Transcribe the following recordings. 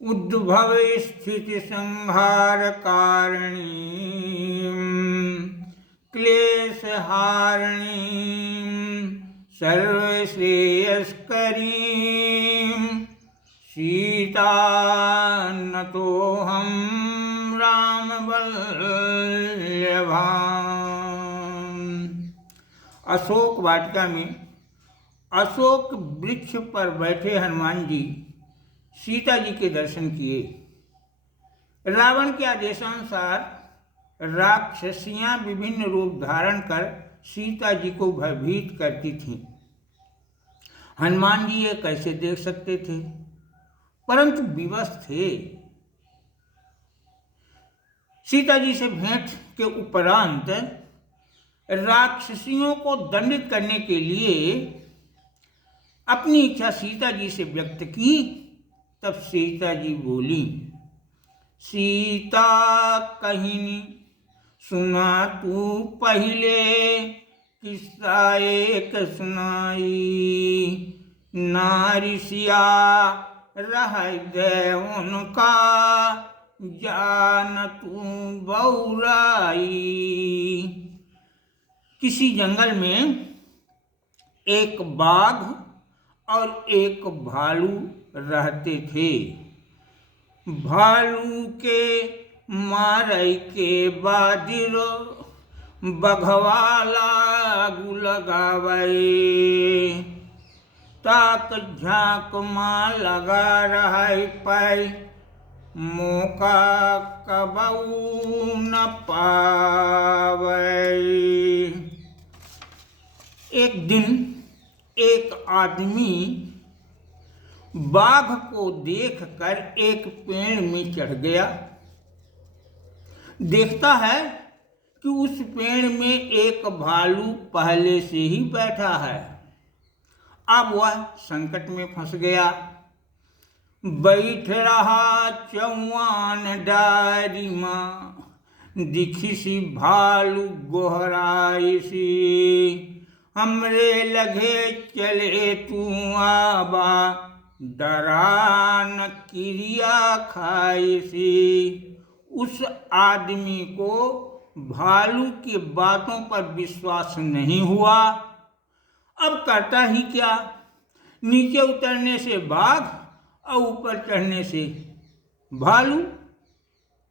उद्भव स्थिति संहार कारिणी क्लेश हारिणी सर्वश्रेयस्करी सीता न तो हम राम वल्लभाम। अशोक वाटिका में अशोक वृक्ष पर बैठे हनुमान जी सीता जी के दर्शन किए। रावण के आदेशानुसार राक्षसियां विभिन्न रूप धारण कर सीता जी को भयभीत करती थीं। हनुमान जी ये कैसे देख सकते थे, परंतु विवश थे। सीता जी से भेंट के उपरांत राक्षसियों को दंडित करने के लिए अपनी इच्छा सीता जी से व्यक्त की। तब सीता जी बोली, सीता कहिनी सुना तू पहले, किस्सा एक सुनाई। नारिसिया रह दे उनका, जान तू बौराई। किसी जंगल में एक बाघ और एक भालू रहते थे। भालू के मारे के बादिरो बघवा लागू लगावे। ताक झाँक माँ लगा रहा पाई, मौका कबऊ न पावे। एक दिन एक आदमी बाघ को देखकर एक पेड़ में चढ़ गया। देखता है कि उस पेड़ में एक भालू पहले से ही बैठा है। अब वह संकट में फंस गया। बैठ रहा चौआन डारी माँ, दिखी सी भालू गोहराई सी। हमरे लगे चले तू आबा, डरान क्रिया खाई सी। उस आदमी को भालू की बातों पर विश्वास नहीं हुआ। अब करता ही क्या, नीचे उतरने से बाघ और ऊपर चढ़ने से भालू।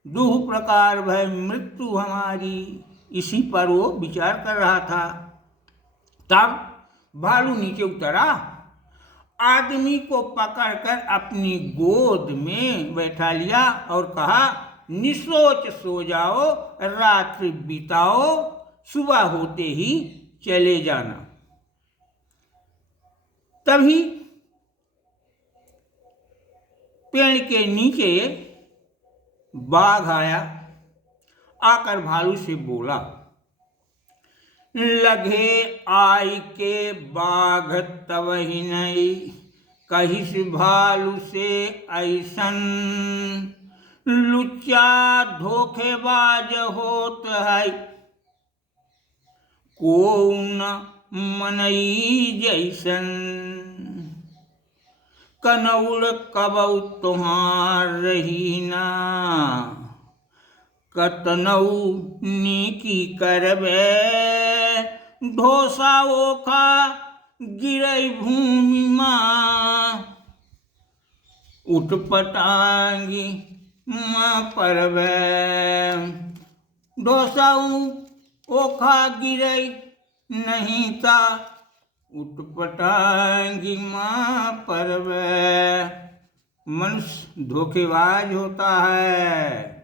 दुह प्रकार भय मृत्यु हमारी, इसी पर वो विचार कर रहा था। तब भालू नीचे उतरा, आदमी को पकड़कर अपनी गोद में बैठा लिया और कहा, निसोच सो जाओ, रात्रि बिताओ, सुबह होते ही चले जाना। तभी पेड़ के नीचे बाघ आया। आकर भालू से बोला, लगे आई के बाघ तब ही नहीं, कहिस भालू से ऐसन। लुच्चा धोखेबाज होत है, को न मनई जैसन। कनौड़ कबऊ तुहार रही ना, कतनऊ नीकी करबे। ढोसा ओखा गिरई भूमि माँ, उठपटांगी माँ परबे। ढोसा ओखा गिरई नहीं था, उठपटांगी माँ परबे। मनुष्य धोखेबाज होता है।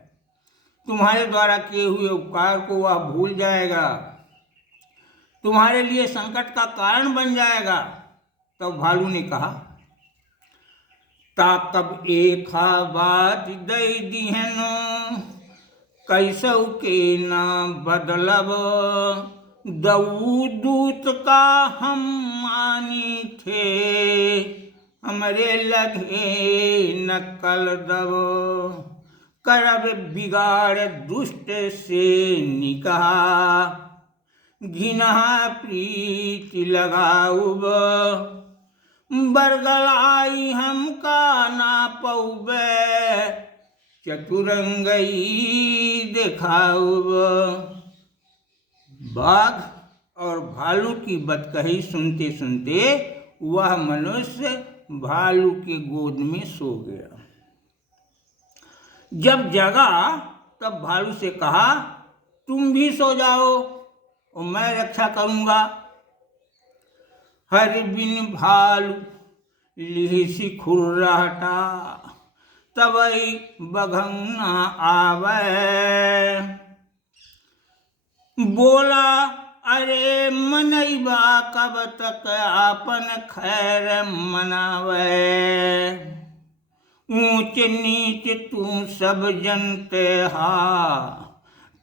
तुम्हारे द्वारा किए हुए उपकार को वह भूल जाएगा, तुम्हारे लिए संकट का कारण बन जाएगा। तब भालू ने कहा, ताकब एखा बात दई दिहनो, कैसौ के ना बदलब। दऊ दूत का हम मानी थे, हमरे लगे नकल दब। करब बिगाड़ दुष्ट से निकाह, घिनहा प्रीति लगाऊब। बरगलाई हमका ना पौबे, चतुरंगई दिखाऊब। बाघ और भालू की बतकही सुनते सुनते वह मनुष्य भालू के गोद में सो गया। जब जगा तब भालू से कहा, तुम भी सो जाओ और मैं रक्षा करूंगा। हर बिन भालू लिहिसी खुर्राहटा, तबई बघंगना आवे। बोला, अरे मनैबा कब तक आपन खैर मनावे। ऊंच नीच तू सब जनते हा,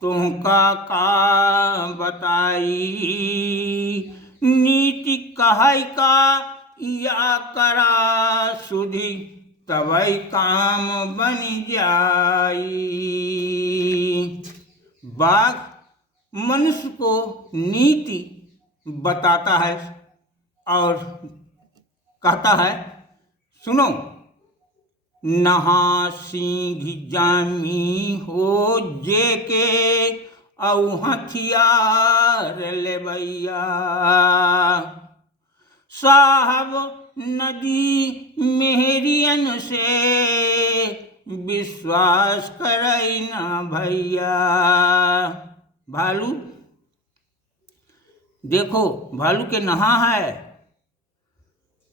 तुमका का बताई। नीति कहै का या करा सुधि, तबै काम बन जाई। बाघ मनुष्य को नीति बताता है और कहता है, सुनो, नहा सिंह जामी हो जेके औ हथियार लेबैया। साहब नदी मेहरियन से विश्वास करई ना भैया। भालू, देखो भालू के नहा है,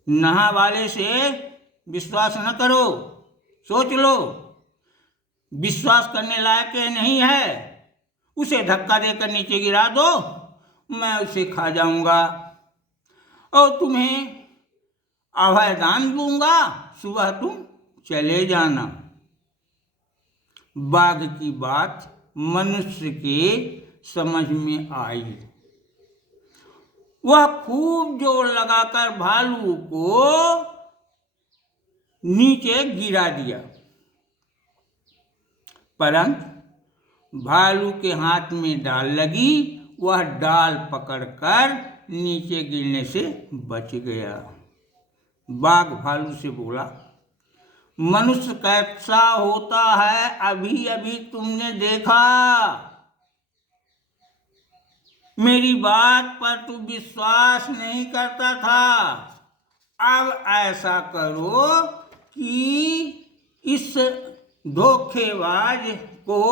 नहा वाले से विश्वास न करो, सोच लो विश्वास करने लायक नहीं है, उसे धक्का देकर नीचे गिरा दो, मैं उसे खा जाऊंगा और तुम्हें अभयदान दूंगा, सुबह तुम चले जाना। बाघ की बात मनुष्य के समझ में आई। वह खूब जोर लगाकर भालू को नीचे गिरा दिया, परंतु भालू के हाथ में डाल लगी, वह डाल पकड़कर नीचे गिरने से बच गया। बाघ भालू से बोला, मनुष्य कैसा होता है अभी अभी तुमने देखा। मेरी बात पर तू विश्वास नहीं करता था, अब ऐसा करो कि इस धोखेबाज को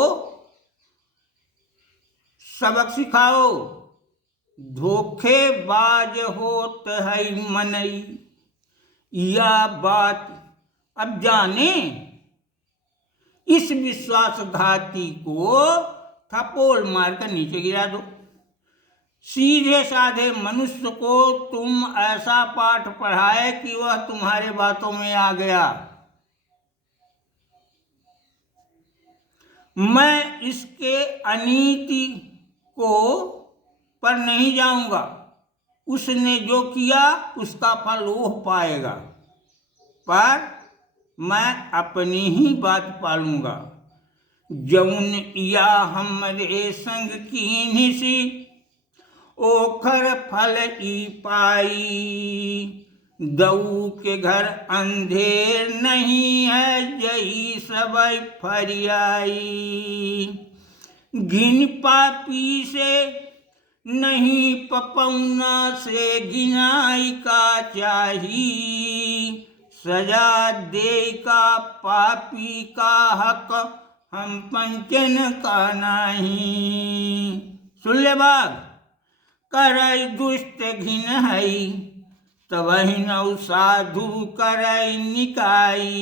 सबक सिखाओ। धोखेबाज होत है मनई, यह बात अब जाने। इस विश्वासघाती को थप्पड़ मारकर नीचे गिरा दो। सीधे साधे मनुष्य को तुम ऐसा पाठ पढ़ाए कि वह तुम्हारे बातों में आ गया। मैं इसके अनीति को पर नहीं जाऊंगा, उसने जो किया उसका फल वो पाएगा, पर मैं अपनी ही बात पालूंगा। जौन या हमरे संग कीन्ही सी, ओखर फल ई पाई। दऊ के घर अंधेर नहीं है, जई सबई फरियाई। घिन पापी से नहीं पपौना से घिनाई का चाही। सजा दे का पापी का हक, हम पंचन का नहीं। सुन ले बाघ, करई दुष्ट घिन हई, तबहि नौ साधु करई निकाई।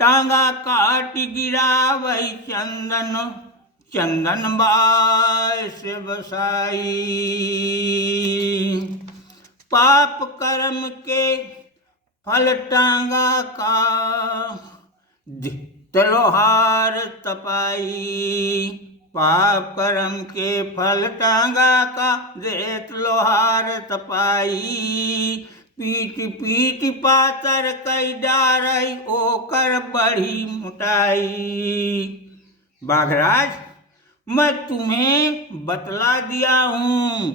टांगा काट गिरावई चंदन, चंदन बाय से बसाई। पाप कर्म के फल टांगा का, तलवार तपाई। पाप कर्म के फल टांगा का, देत लोहार तपाई। पीट पीट पातर कई डारई, ओकर बढ़ी मुटाई। बाघराज, मैं तुम्हें बतला दिया हूँ,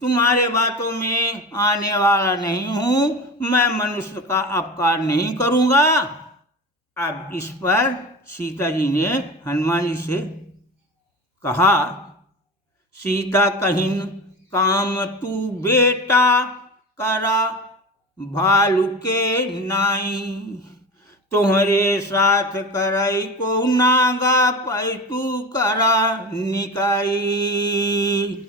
तुम्हारे बातों में आने वाला नहीं हूं। मैं मनुष्य का अपकार नहीं करूंगा। अब इस पर सीता जी ने हनुमान जी से कहा, सीता कहिन काम तू बेटा करा भालू के नाई। तुम्हारे साथ करई को नागा पैतू करा निकाई।